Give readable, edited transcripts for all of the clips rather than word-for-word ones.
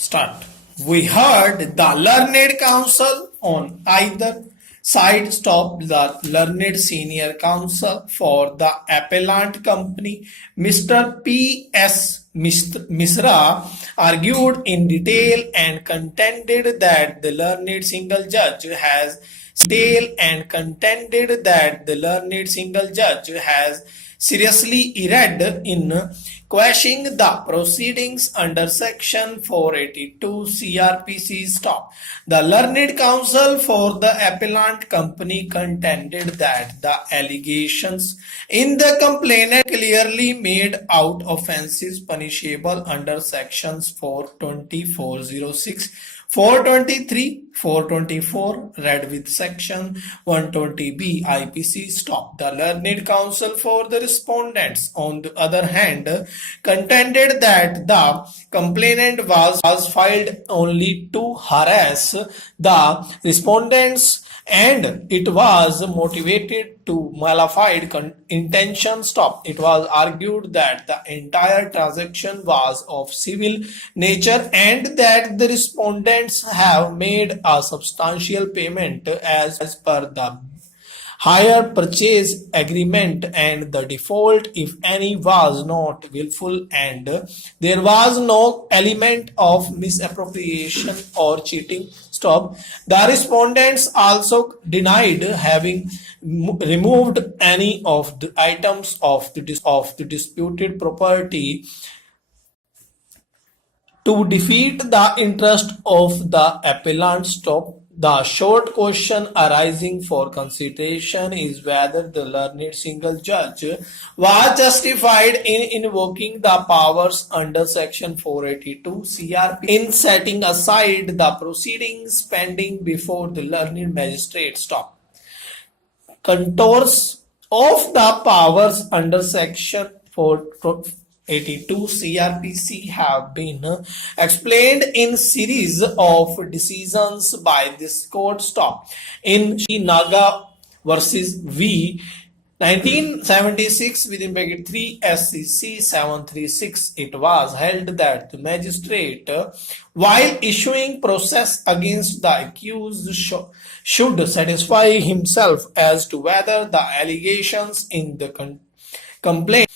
Start. We heard the learned counsel on either side stop the learned senior counsel for the appellant company, Mr. P.S. Misra, argued in detail and contended that the learned single judge has seriously erred in quashing the proceedings under Section 482 CRPC stop. The learned counsel for the appellant company contended that the allegations in the complaint clearly made out offences punishable under Sections 420, 406, 423, 424, read with Section 120B IPC stop. The learned counsel for the respondents, on the other hand, contended that the complaint was filed only to harass the respondents and it was motivated to malafide intention stop. It was argued that the entire transaction was of civil nature and that the respondents have made a substantial payment as per the hire purchase agreement and the default, if any, was not willful and there was no element of misappropriation or cheating stop. The respondents also denied having removed any of the items of the disputed property to defeat the interest of the appellant stop. The short question arising for consideration is whether the learned single judge was justified in invoking the powers under Section 482 CRP in setting aside the proceedings pending before the learned magistrate stop. Contours of the powers under Section 482 CRPC have been explained in series of decisions by this court stop. In Naga versus V 1976 within bracket 3 SCC 736, it was held that the magistrate, while issuing process against the accused, should satisfy himself as to whether the allegations in the complaint,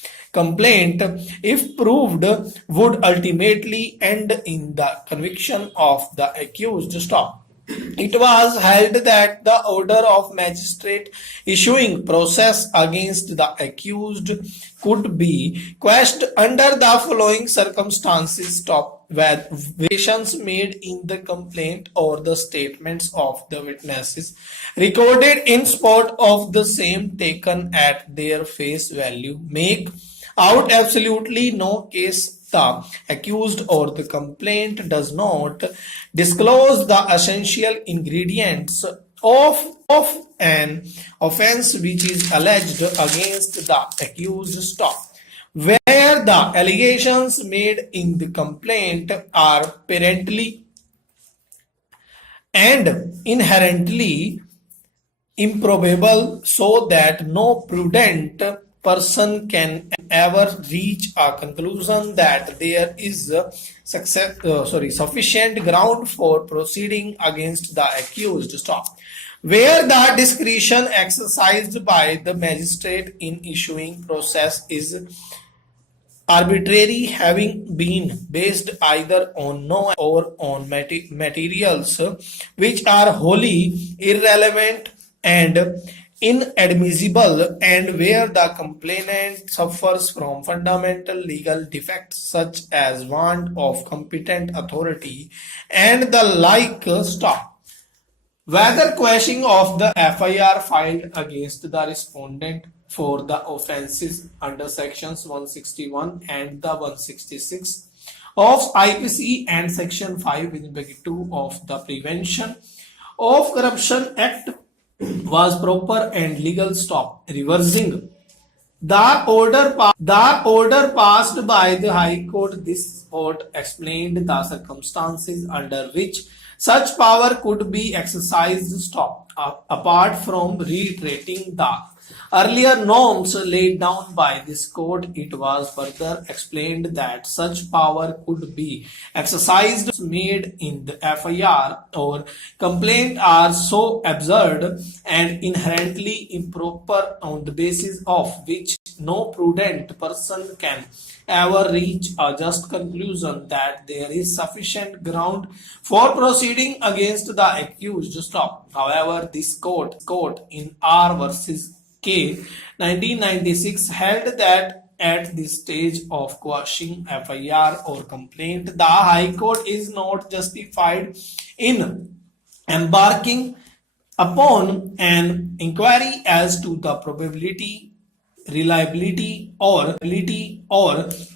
if proved, would ultimately end in the conviction of the accused stop. It was held that the order of magistrate issuing process against the accused could be quashed under the following circumstances stop: where violations made in the complaint or the statements of the witnesses recorded in support of the same taken at their face value make out absolutely no case the accused or the complaint does not disclose the essential ingredients of an offense which is alleged against the accused stop. Where the allegations made in the complaint are patently and inherently improbable so that no prudent person can ever reach a conclusion that there is sufficient ground for proceeding against the accused stop. Where the discretion exercised by the magistrate in issuing process is arbitrary, having been based either on no or on materials which are wholly irrelevant and inadmissible, and where the complainant suffers from fundamental legal defects such as want of competent authority and the like stop. Whether quashing of the FIR filed against the respondent for the offences under sections 161 and the 166 of IPC and section 5 within bracket 2 of the Prevention of Corruption Act was proper and legal stop. Reversing the order passed by the High Court, this court explained the circumstances under which such power could be exercised stop. Apart from reiterating the earlier norms laid down by this court, it was further explained that such power could be exercised made in the FIR or complaint are so absurd and inherently improper on the basis of which no prudent person can ever reach a just conclusion that there is sufficient ground for proceeding against the accused. Stop. However, this court in R versus K 1996 held that at this stage of quashing FIR or complaint, the High Court is not justified in embarking upon an inquiry as to the probability, reliability or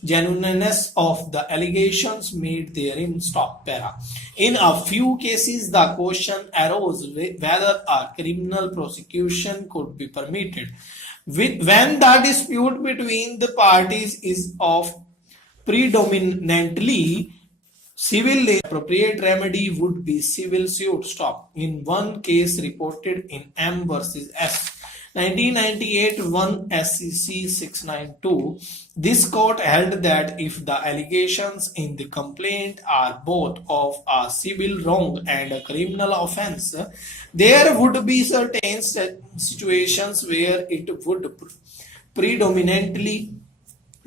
genuineness of the allegations made therein. Stop. Para. In a few cases, the question arose whether a criminal prosecution could be permitted when the dispute between the parties is of predominantly civil nature. Appropriate remedy would be civil suit. Stop. In one case reported in M versus S 1998 1 SCC 692, this court held that if the allegations in the complaint are both of a civil wrong and a criminal offense, there would be certain situations where it would predominantly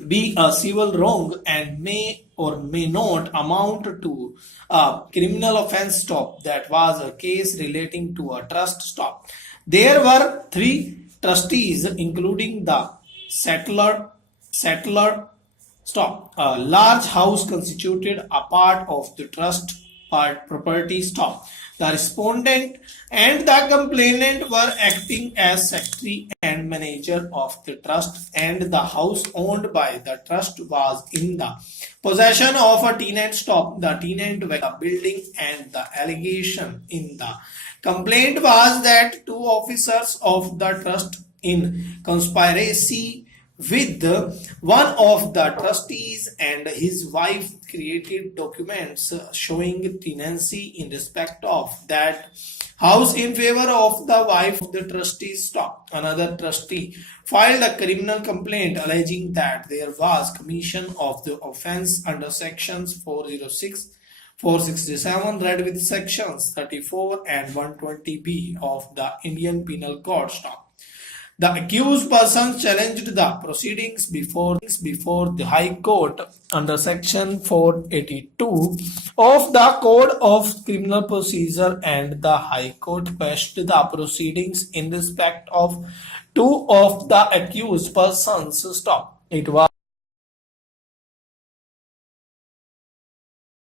be a civil wrong and may or may not amount to a criminal offense. Stop. That was a case relating to a trust. Stop. There were three trustees, including the settler. Stop. A large house constituted a part of the trust property. Stop. The respondent and the complainant were acting as secretary and manager of the trust, and the house owned by the trust was in the possession of a tenant. Stop. The tenant were the building, and the allegation in the complaint was that two officers of the trust in conspiracy with one of the trustees and his wife created documents showing tenancy in respect of that house in favor of the wife of the trustee. Stop. Another trustee filed a criminal complaint alleging that there was commission of the offense under sections 406 467 read with sections 34 and 120B of the Indian Penal Code. Stop. The accused persons challenged the proceedings before the High Court under section 482 of the Code of Criminal Procedure, and the High Court questioned the proceedings in respect of two of the accused persons. Stop. It was